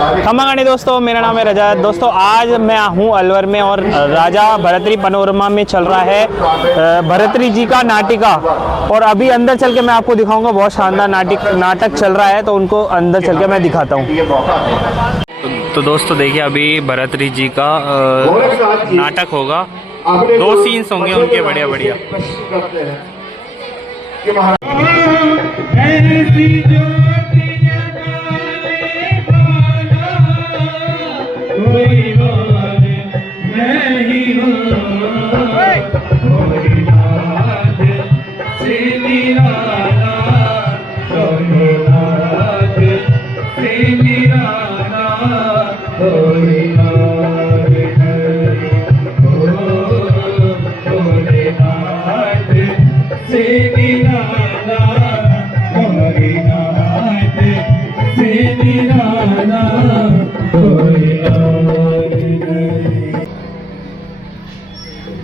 खम्मा गानी दोस्तों, मेरा नाम है रजा। दोस्तों आज मैं हूँ अलवर में और राजा भरतरी पनोरमा में चल रहा है भरतरी जी का नाटिका। और अभी अंदर चल के मैं आपको दिखाऊंगा, बहुत शानदार नाटक चल रहा है, तो उनको अंदर चल के मैं दिखाता हूँ। तो दोस्तों देखिए, अभी भरतरी जी का नाटक होगा, 2 सीन्स होंगे उनके बढ़िया बढ़िया।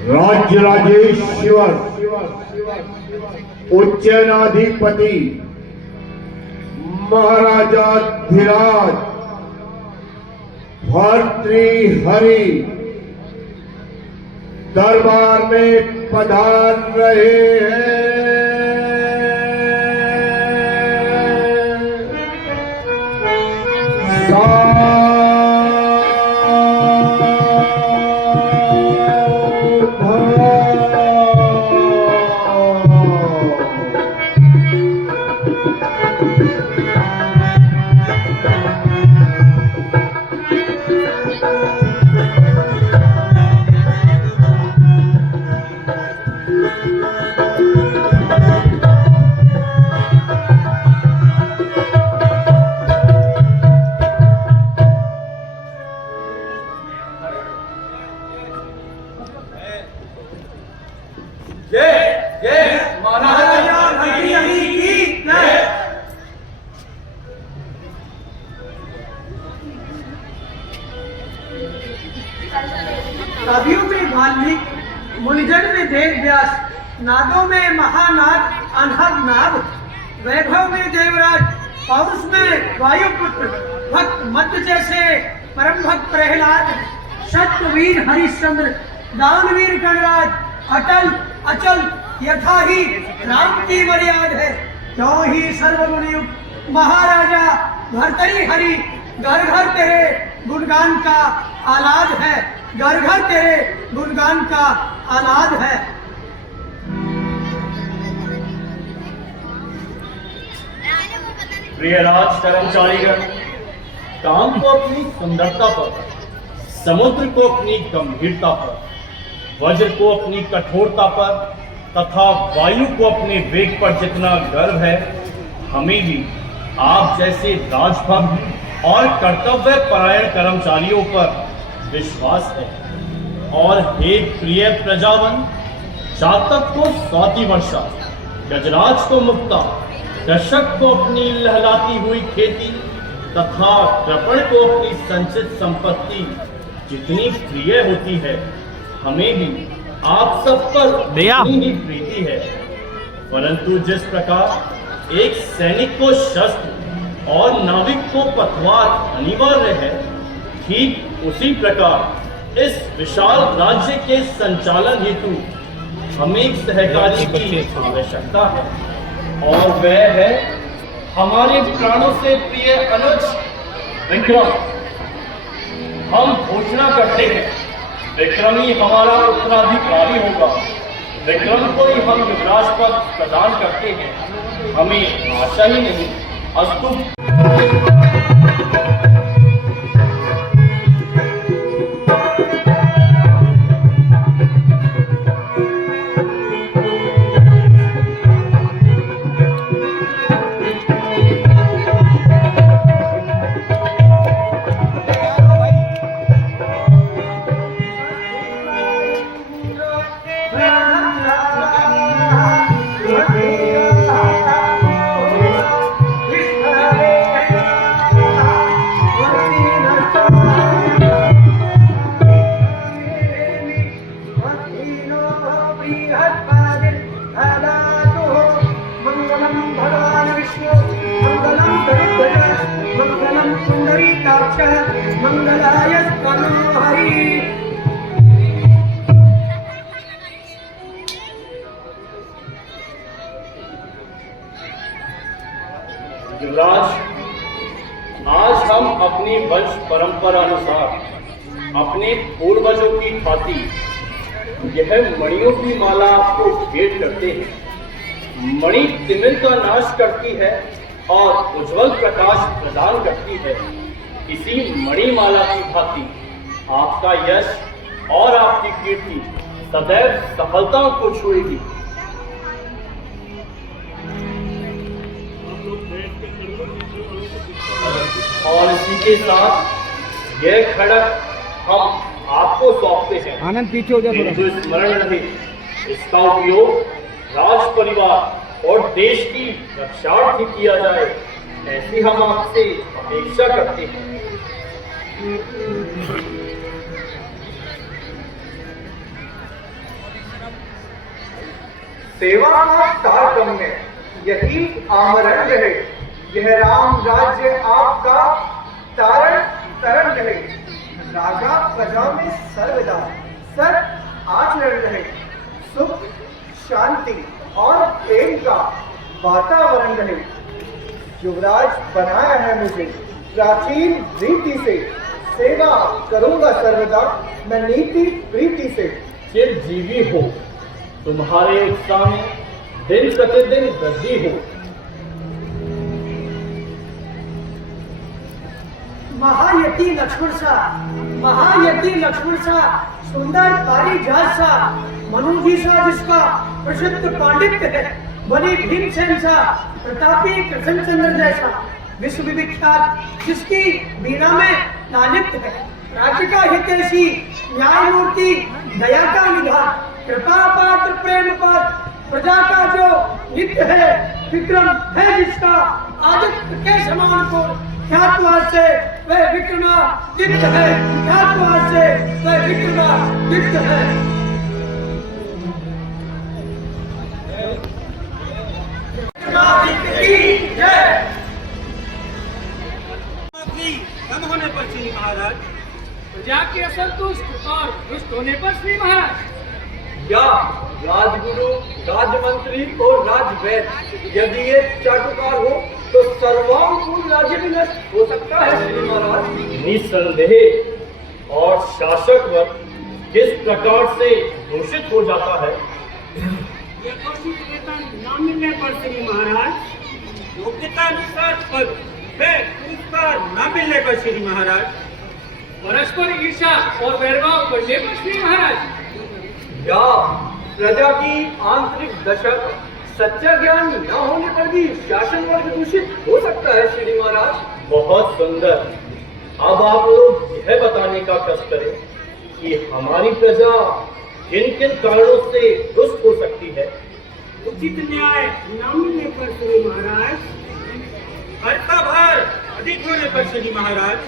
राजराजेश्वर उच्चैनाधिपति महाराजाधिराज भर्तृहरि दरबार में पधार रहे हैं। कवियों में वाल्मीकि, मुनिजन में वेद व्यास, नादों में महानाद अनहद नाद, वैभव में देवराज, पौरुष में वायुपुत्र, भक्त मध्य जैसे परम भक्त प्रहलाद, सत्यवीर हरिश्चंद्र, दानवीर गणराज, अटल अचल यथा ही राम की मर्याद है, क्यों ही सर्वगुणयुक्त महाराजा भर्तरी हरि, घर घर तेरे गुणगान का आलाद है, घर घर तेरे गुणगान का आलाद है। प्रिय राज कर्मचारीगण, काम को अपनी सुंदरता पर, समुद्र को अपनी गंभीरता पर, वज्र को अपनी कठोरता पर तथा वायु को अपने वेग पर जितना गर्व है, हमें भी आप जैसे राजभक्त और कर्तव्य परायण कर्मचारियों पर विश्वास है। और हे प्रिय प्रजावन, जातक को स्वाति वर्षा, गजराज को मुक्ता, दशक को अपनी लहलाती हुई खेती तथा कृपण को अपनी संचित संपत्ति जितनी प्रिय होती है, हमें भी आप सब पर उतनी ही प्रीति है। परंतु जिस प्रकार एक सैनिक को शस्त्र और नाविक को पतवार अनिवार्य है, ठीक उसी प्रकार इस विशाल राज्य के संचालन हेतु हमें एक सहकारी की आवश्यकता है, और वह है हमारे प्राणों से प्रिय अनुज विक्रम। हम घोषणा करते हैं, विक्रम ही हमारा उत्तराधिकारी होगा। विक्रम को ही हम युवराज पद प्रदान करते हैं। हमें आशा ही नहीं, अस्तु। Hare मंगलाय मनोहरी। युवराज, आज हम अपनी वंश परंपरा अनुसार अपने पूर्वजों की भांति यह मणियों की माला आपको भेंट करते हैं। मणि तिमिर का नाश करती है और उज्जवल प्रकाश प्रदान करती है। इसी मणिमाला की भांति आपका यश और आपकी कीर्ति सदैव सफलताओं को छुएगी। और इसी के साथ यह खड़क हम आपको सौंपते हैं। आनंद पीछे हो जाओ थोड़ा। किंतु स्मरण रहे, इसका उपयोग राज परिवार और देश की रक्षार्थ किया जाए, ऐसी हम आपसे अपेक्षा करते हैं। सेवा का तारतम्य यही आमरण रहे, यह राम राज्य आपका तारण तरण रहे। राजा प्रजा में सर्वदा सर आचरण रहे, सुख शांति और प्रेम का वातावरण रहे। युवराज बनाया है मुझे प्राचीन रीति से, सेवा करूंगा सर्वदा मैं नीति प्रीति से। चिरजीवी हो, तुम्हारे उत्साह में दिन प्रतिदिन वृद्धि हो। महायति लक्ष्मण सा सुंदर पारिजात सा, मनुजी सा जिसका प्रसिद्ध पांडित्य है, बलि भीमसेन सा, प्रतापी कृष्णचंद्र जैसा विश्व विख्यात जिसकी बीना में लालित्य है, राज्य का हितैषी न्यायमूर्ति दया का निधान, कृपा पात्र प्रेम पात्र प्रजा का जो नित्य है, विक्रम है जिसका आदित्य के समान को ख्यातवाद से वह विक्रमादित्य है, ख्यातवाद से वह विक्रमादित्य है। विक्रमादित्य की जय। कम होने पर श्री महाराज, प्रजा के असंतुष्ट और रुष्ट होने पर श्री महाराज, या राजगुरु, राजमंत्री और राजवैद यदि ये चाटुकार हो तो सर्वांकुल राज्य भी नष्ट हो सकता है श्री महाराज। निसंदेह और शासक वर्ग किस प्रकार से दूषित हो जाता है। यथोचित वेतन न मिलने पर श्री महाराज, योग्यता अनुसार पद में पुरस्कार न मिलने पर श्री महाराज, परस्पर ईर्ष्या और वैरभाव बढ़ने पर श्री महाराज, या प्रजा की आंतरिक दशा सच्चा ज्ञान न होने पर भी शासन वर्ग दूषित हो सकता है श्री महाराज। बहुत सुंदर। अब आप लोग यह बताने का कष्ट करें कि हमारी प्रजा किन किन कारणों से दुष्ट हो सकती है। उचित न्याय न मिलने पर श्री महाराज, कर्तव्य अधिक होने पर श्री महाराज,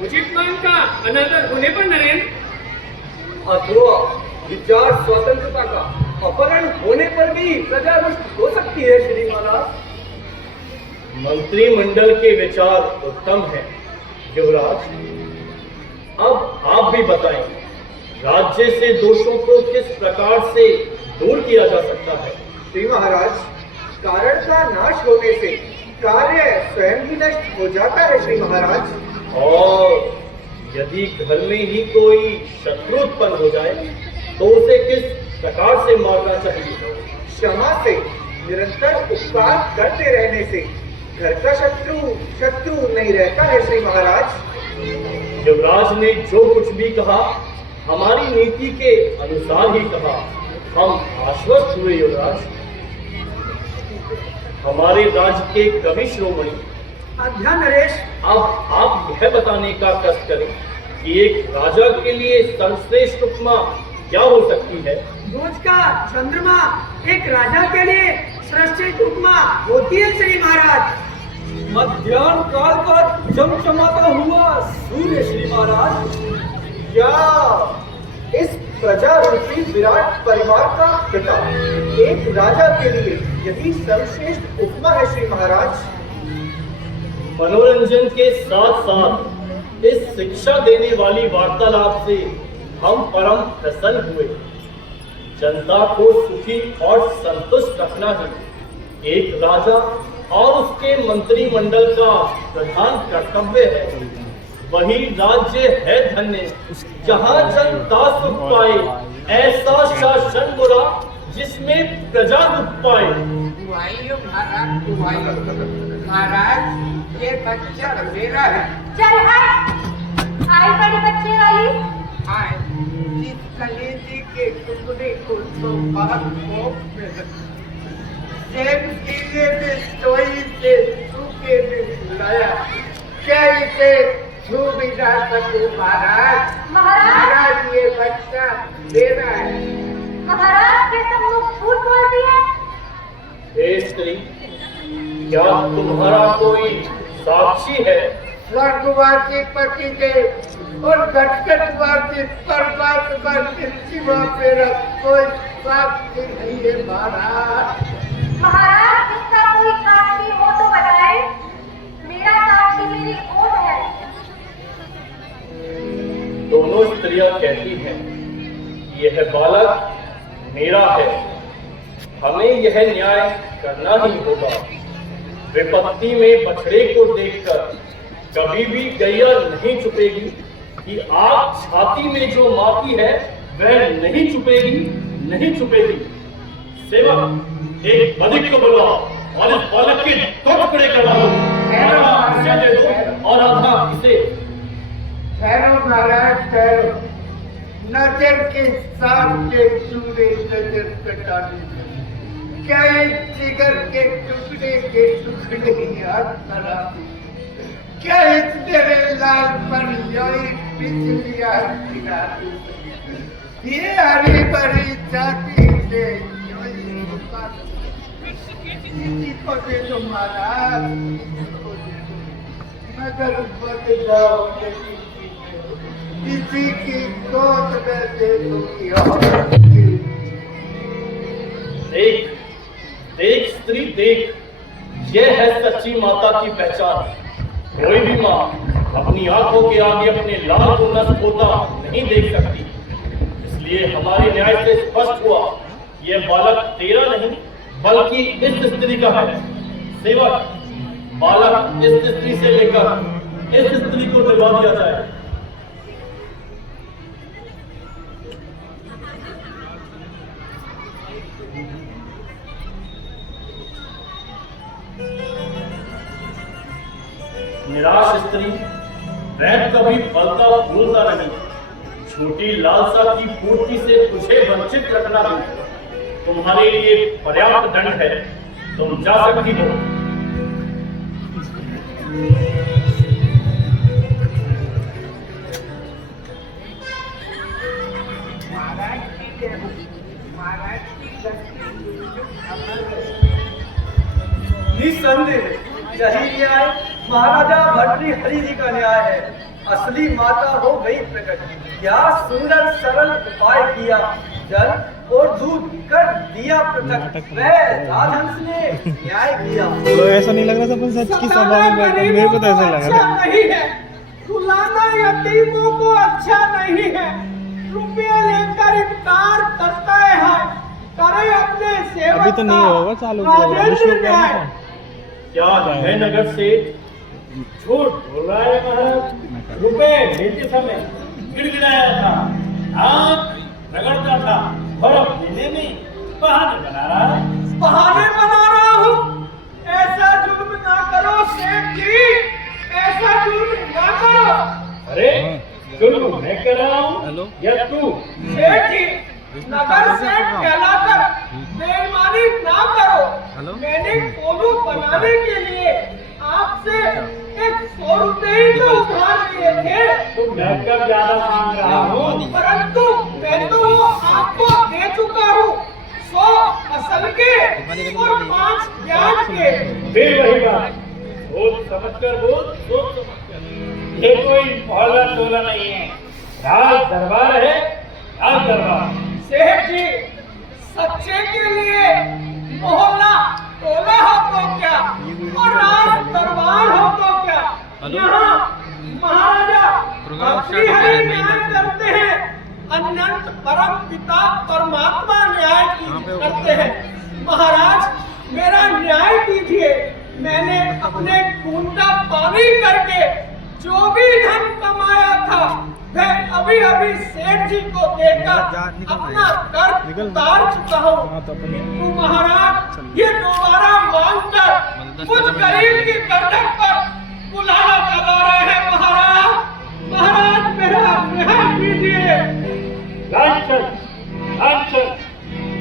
उचित मान का अनादर होने पर नरेंद्र, अथवा विचार स्वतंत्रता का अपहरण होने पर भी प्रजा रुष्ट हो सकती है श्री महाराज। मंत्रिमंडल के विचार उत्तम हैं युवराज। अब आप भी बताएं, राज्य से दोषों को किस प्रकार से दूर किया जा सकता है। श्री महाराज, कारण का नाश होने से कार्य स्वयं ही नष्ट हो जाता है श्री महाराज। और यदि घर में ही कोई शत्रु उत्पन्न हो जाए तो उसे किस प्रकार से मारना चाहिए। क्षमा से, निरंतर उपकार करते रहने से घर का शत्रु नहीं रहता है श्री महाराज। युवराज ने जो कुछ भी कहा हमारी नीति के अनुसार ही कहा। हम आश्वस्त हुए युवराज। हमारे राज्य के कवि श्रोमणि आज्ञा नरेश। अब आप यह बताने का कष्ट करें कि एक राजा के लिए सर्वश्रेष्ठ उपमा क्या हो सकती है। रोज का चंद्रमा एक राजा के लिए श्रेष्ठ उपमा होती है श्री महाराज। मध्याह्न काल का चमचमाता हुआ सूर्य श्री महाराज। क्या इस प्रजा रूपी विराट परिवार का पिता एक राजा के लिए यही सर्वश्रेष्ठ उपमा है श्री महाराज। मनोरंजन के साथ साथ इस शिक्षा देने वाली वार्तालाप से हम परम प्रसन्न हुए। जनता को सुखी और संतुष्ट रखना ही एक राजा और उसके मंत्रिमंडल का प्रधान कर्तव्य है। वही राज्य है धन्य जहाँ जनता सुख पाए, ऐसा शासन बुरा जिसमें प्रजा दुख पाए। दुआइयो महाराज, दुआइयो महाराज, ये बच्चा मेरा है। चल आई बड़ी बच्चे वाली। आए जिस कलेजी के टुकड़े को तो बात को सेब कीले में सोई से सूखे में लाया, क्या इसे छू भी जा सकूं महाराज? महाराज ये बच्चा मेरा है। महाराज ये सब लोग झूठ बोलती है। हे स्त्री, क्या तुम्हारा कोई साक्षी है? स्वर्गवासी पति देव और घटघटवासी परमात्मा सिवा मेरा कोई साक्षी नहीं है महाराज। महाराज इसका कोई साक्षी हो तो बताए। मेरा साक्षी मेरी ओट है। दोनों स्त्रियां कहती हैं, यह बालक मेरा है, हमें यह न्याय करना ही होगा। विपत्ति में बछड़े को देखकर कभी भी गैया नहीं छुपेगी कि आग छाती में जो माती है वह नहीं छुपेगी, नहीं छुपेगी। सेवक, एक बधिक को बुलाओ और इस बालक के 2 टुकड़े करवा दो। आधा इसे दे दो और आधा इसे। ठहरो महाराज ठहरो, नजर के सामने चूड़े नजर कटाने, क्या एक जिगर के टुकड़े याद खराब, क्या इस तेरे लाल पर योई बिजलियां गिरा दी, ये हरी भरी जाती से योई किसी को दे दो महाराज, मगर बदलाव किसी की गोद में दे दूंगी। देख देख स्त्री देख, यह है सच्ची माता की पहचान। कोई भी माँ अपनी आंखों के आगे अपने लाल को नष्ट होता नहीं देख सकती। इसलिए हमारे न्याय से स्पष्ट हुआ, यह बालक तेरा नहीं बल्कि इस स्त्री का है। सेवक, बालक इस स्त्री से लेकर इस स्त्री को दिलवा दिया जाए। निराश स्त्री, वैद कभी फलता फूलता नहीं। छोटी लालसा की पूर्ति से तुझे वंचित रखना भी तुम्हारे लिए पर्याप्त दंड है। तुम जा सकती हो। महाराज की महाराज की निसंदेह यही न्याय महाराजा भर्तृहरि जी का न्याय है। असली माता हो गई प्रकट, क्या सुंदर सरल उपाय किया, जल और दूध कर दिया पृथक, वह राजहंस ने न्याय किया। तो ऐसा नहीं लग रहा था, सच की सभा में बैठा, मेरे को तो ऐसा लग रहा अच्छा नहीं है, रुलाना यतीमों को अच्छा नहीं है। रुपये लेकर इनकार करता है, करे अपने सेवक अभी तो नहीं होगा चालू, राजेंद्र न्याय। क्या है नगर से झूठ बोल रहा है महाराज? रुपए भेजते समय गिड़गिड़ाया था, आंख रगड़ता था, बर्फ देने में बहाने बना रहा है। बहाने बना रहा हूँ? ऐसा जुल्म ना करो सेठ जी, ऐसा जुल्म ना करो। अरे जुल्म मैं कर रहा हूँ या तू? सेठ जी, नगर सेठ कहलाकर बेईमानी ना करो। मैंने कोलू बनाने के लिए आपसे 100 रुपए ही तो उधार लिए थे। तो मैं कब ज्यादा मांग रहा हूँ? परंतु मैं तो वो आपको दे चुका हूँ, 100 असल के और 5 ब्याज के। फिर वही बात, सोच समझ कर बोल, सोच समझ कर। ये कोई मोहल्ला टोला नहीं है, राज दरबार है, राज दरबार। सेठ जी, सच्चे के लिए मोहल्ला टोला हो तो क्या और राज दरबार हो तो क्या, यहाँ महाराजा भर्तृहरि न्याय करते हैं, अनंत परम पिता परमात्मा न्याय करते हैं। महाराज मेरा न्याय कीजिए, मैंने अपने खून का पानी करके जो भी धन कमाया था वह अभी अभी सेठ जी को देकर अपना कर्ज उतार चुका हूँ। किंतु महाराज ये दोबारा मांगकर कुछ गरीब की गर्दन पर कुल्हाड़ा चला रहे हैं। महाराज महाराज मेरा रिहा कीजिए।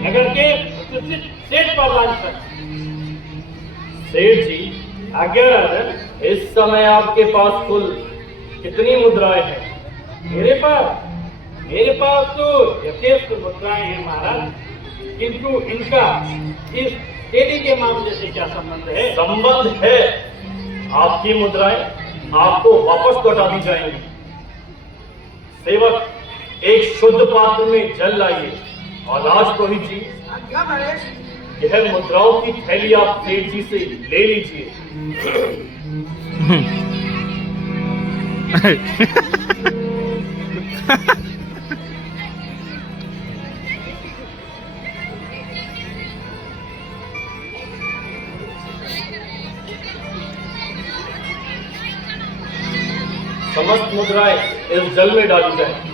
नगर के प्रतिष्ठित सेठ पर लांछन। सेठ जी आज्ञा राजन, इस समय आपके पास कुल कितनी मुद्राएं हैं? मेरे पास तो यथेष्ट मुद्राएं हैं महाराज, किंतु इनका इस तेरी के मामले से क्या संबंध है? संबंध है, आपकी मुद्राएं आपको वापस लौटा दी जाएंगी। सेवक एक शुद्ध पात्र में जल लाइए और राजपुरोहित जी यह मुद्राओं की थैली आप सेठ जी से ले लीजिए। समस्त मुद्राएं इस जल में डाली जाए।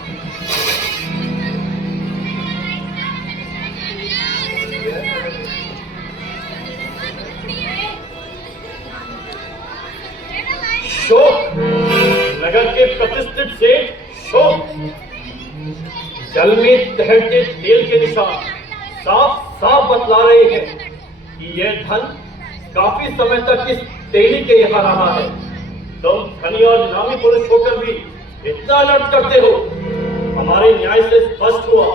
शोक, नगर के प्रतिष्ठित सेठ शोक, जल में तैरते तेल के निशान साफ साफ बतला रहे हैं कि यह धन काफी समय तक इस तेली के यहाँ रहा है। तुम धनी और नामी पुरुष होकर भी इतना अनर्थ करते हो। हमारे न्याय से स्पष्ट हुआ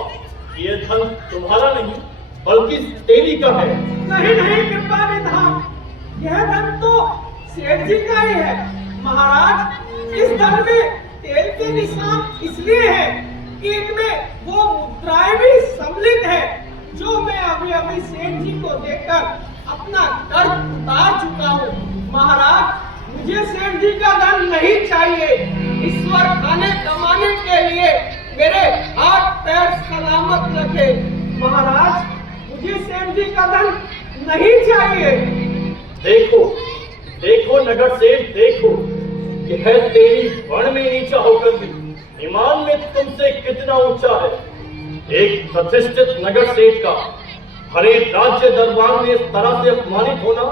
कि यह धन तुम्हारा नहीं बल्कि तेली का है। नहीं नहीं कृपा निधान, यह धन तो सेठ जी का ही है। महाराज इस धन में तेल के निशान इसलिए है कि इनमें वो मुद्राएं भी सम्मिलित है जो मैं अभी अभी सेठ जी को देकर अपना कर्ज उतार चुका हूँ। महाराज मुझे सेठ जी का धन नहीं चाहिए। ईश्वर खाने कमाने के लिए मेरे हाथ पैर सलामत रखे। महाराज मुझे सेठ जी का धन नहीं चाहिए। देखो देखो नगर सेठ, देखो यह तेरी वर्ण में नीचा होकर भी ईमान में तुमसे कितना ऊंचा है। एक प्रतिष्ठित नगर सेठ का हरे राज्य दरबार में इस तरह से अपमानित होना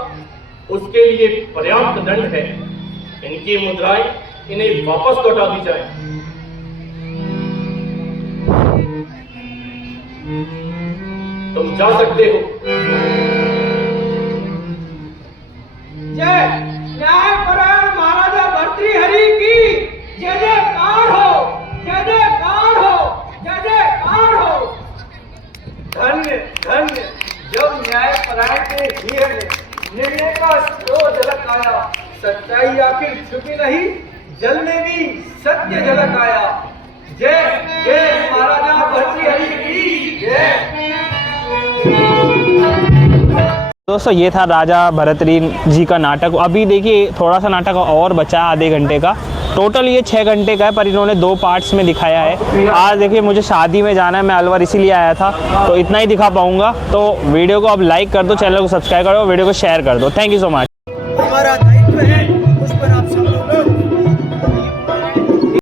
उसके लिए पर्याप्त दंड है। इनकी मुद्राएं इन्हें वापस लौटा दी जाए। तुम जा सकते हो। जय न्यायपरायण महाराजा भर्तृहरि की जय जयकार हो, जय जयकार हो, जय जयकार हो। धन्य धन्य, जब न्यायपरायण के हीर ने निर्णय का स्रोत झलक आया, सच्चाई आखिर छुपी नहीं, जल में भी सत्य झलक आया। जय जय महाराजा भर्तृहरि की जय। दोस्तों ये था राजा भर्तृहरि जी का नाटक। अभी देखिए थोड़ा सा नाटक और बचा है आधे घंटे का। टोटल ये 6 घंटे का है पर इन्होंने 2 पार्ट्स में दिखाया है। आज देखिए मुझे शादी में जाना है, मैं अलवर इसीलिए आया था तो इतना ही दिखा पाऊंगा। तो वीडियो को अब लाइक कर दो, चैनल को सब्सक्राइब करो, वीडियो को शेयर कर दो। Thank you so much. हमारा दायित्व है उस पर आप